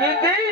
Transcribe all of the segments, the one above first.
કીધી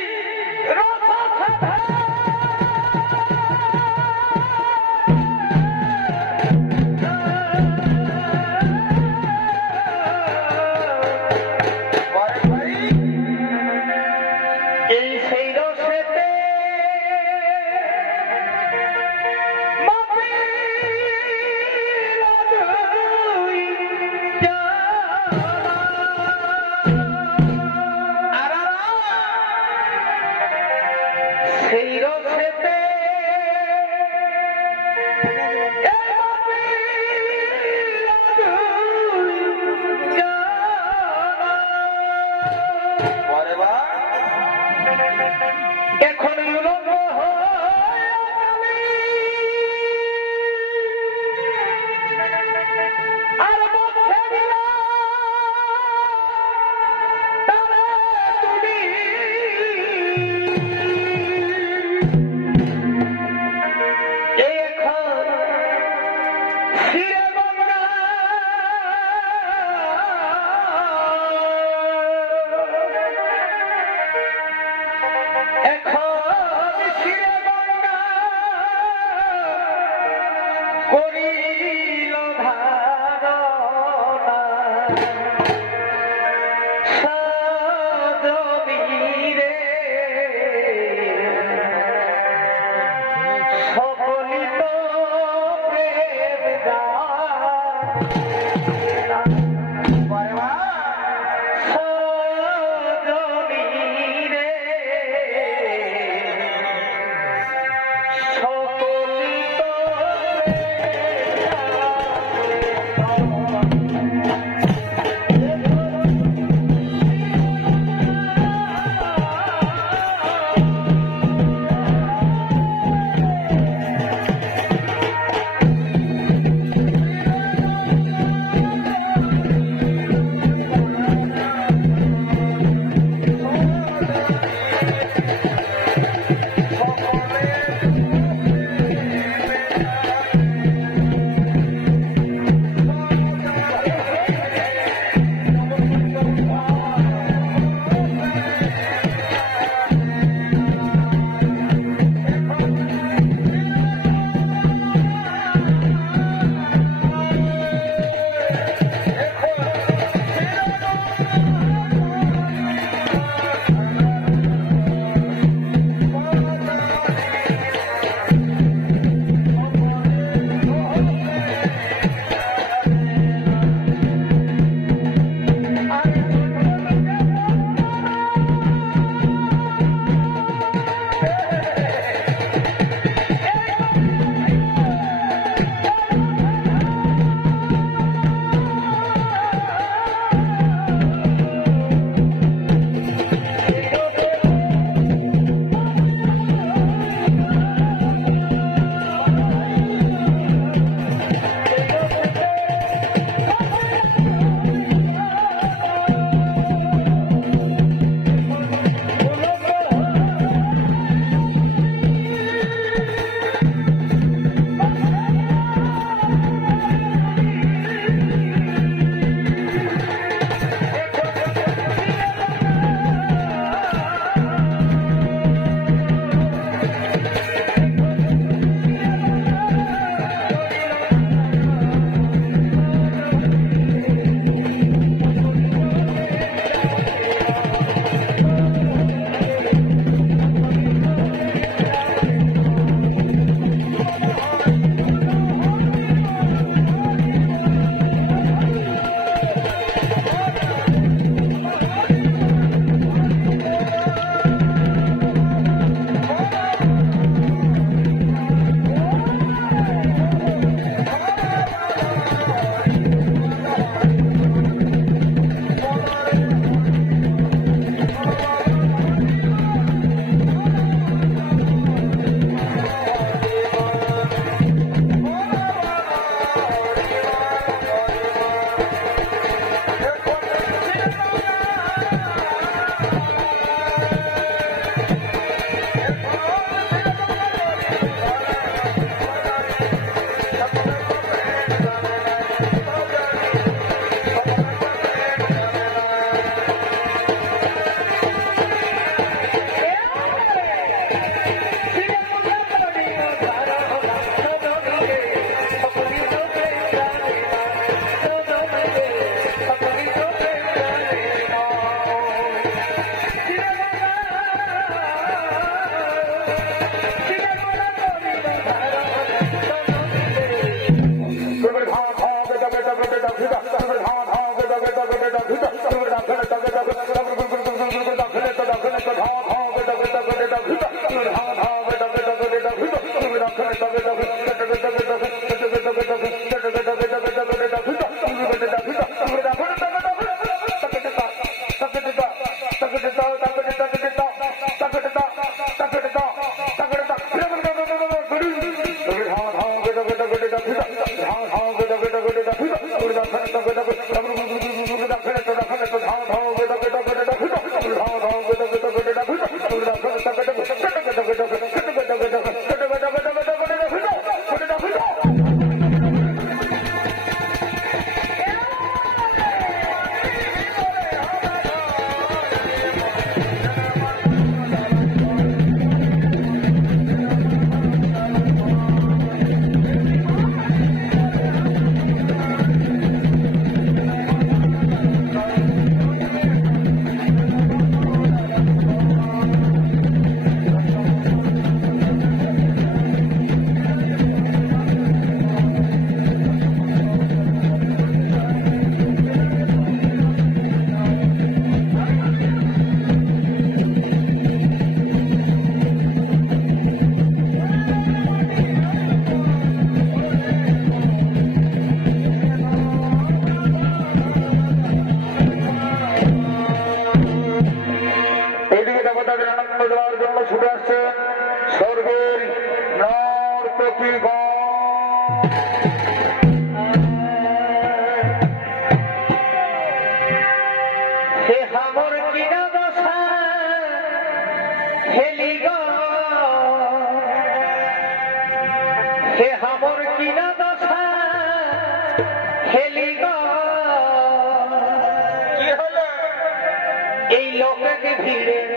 তীরে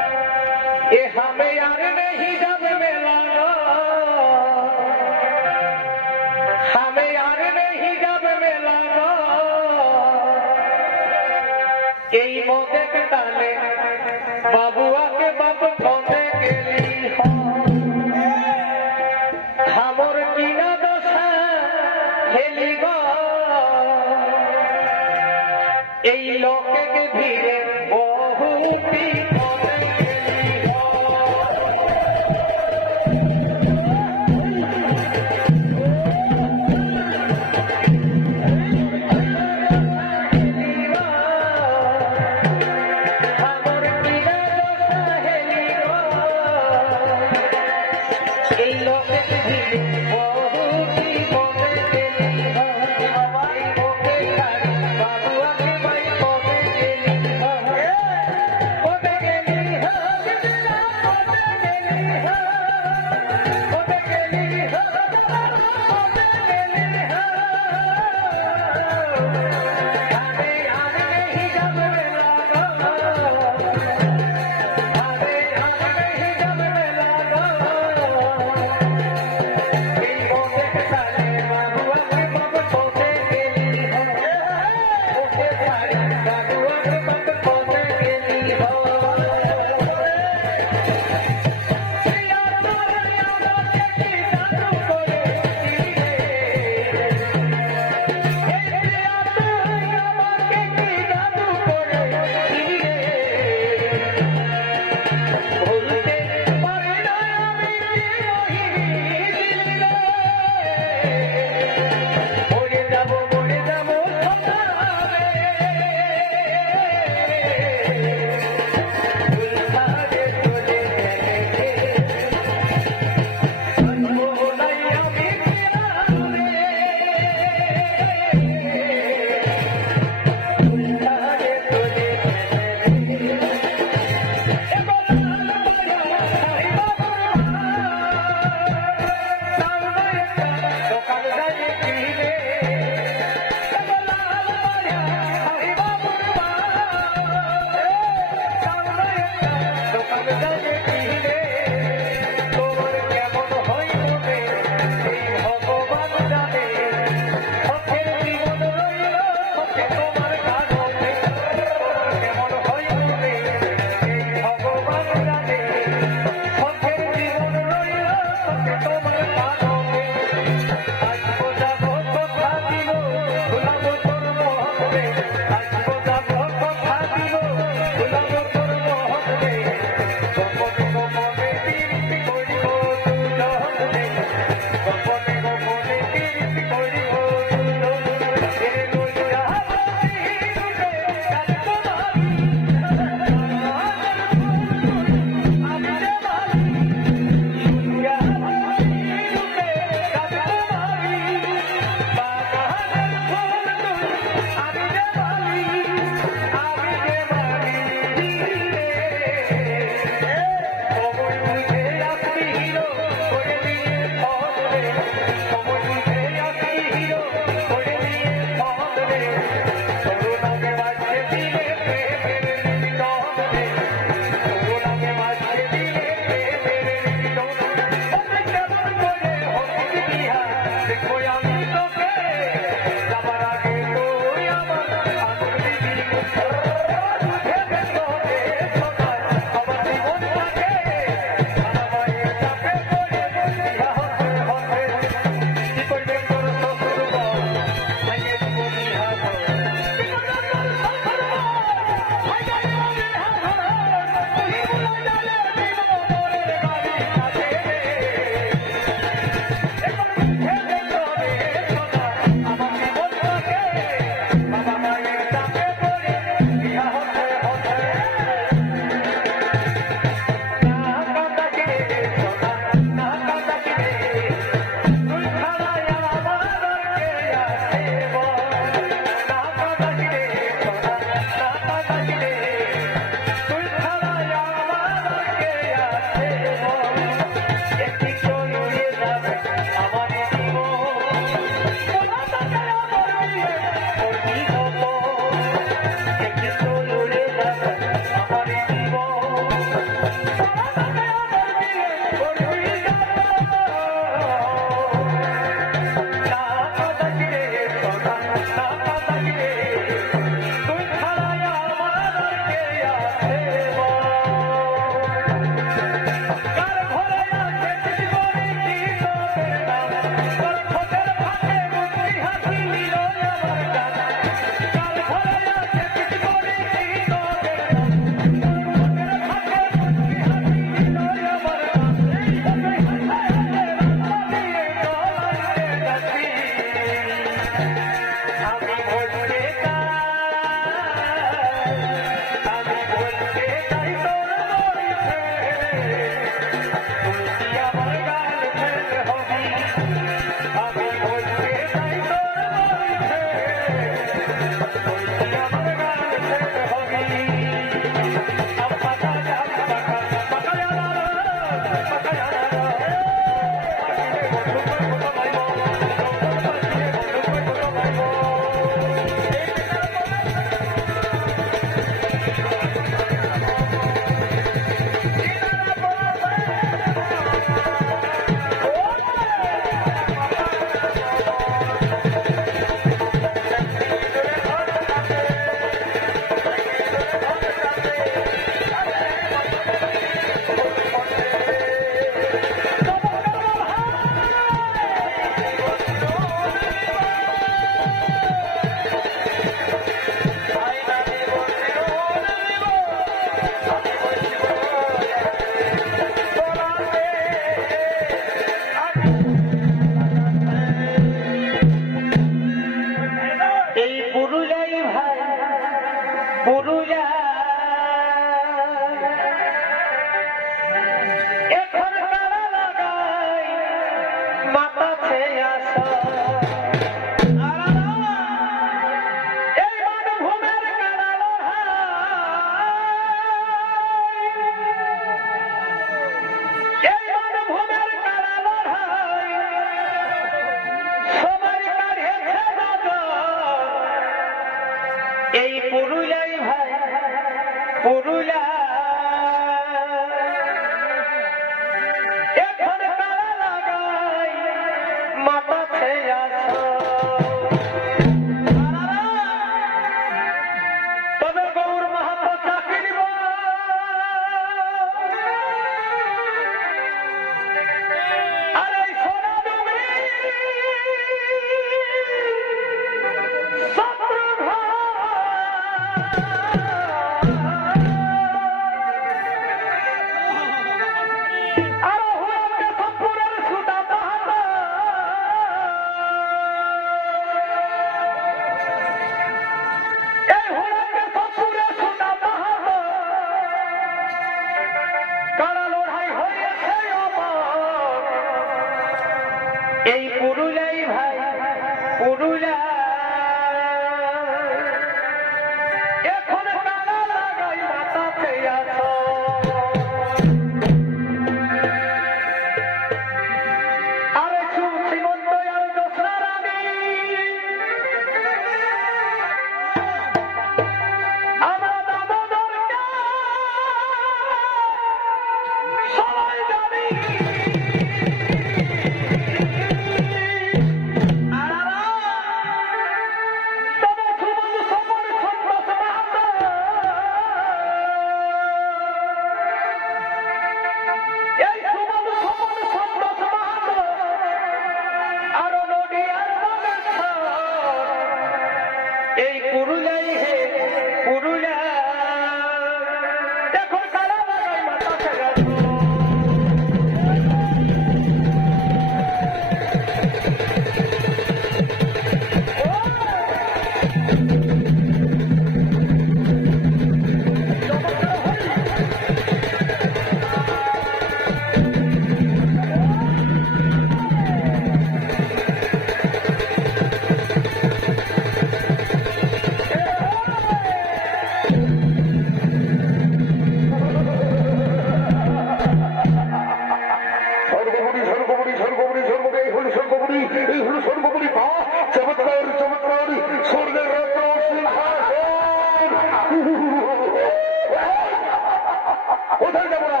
কোথায় যাবো না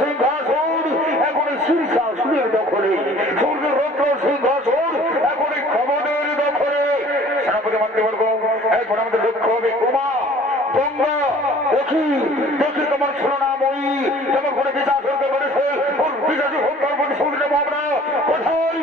সিংহাসন এখন শীর্ষাসনের দখলে। সূর্য রত্ন সিংহাসন এখন ক্ষমতার দখলে। সেনাপতি মাতৃবর্গ এখন আমাদের লক্ষ্য হবে উমা ওই তোমার করে বিচার করতে পেরেছে, ওর বিচার হত্যার শুনলাম আমরা। কোথায়?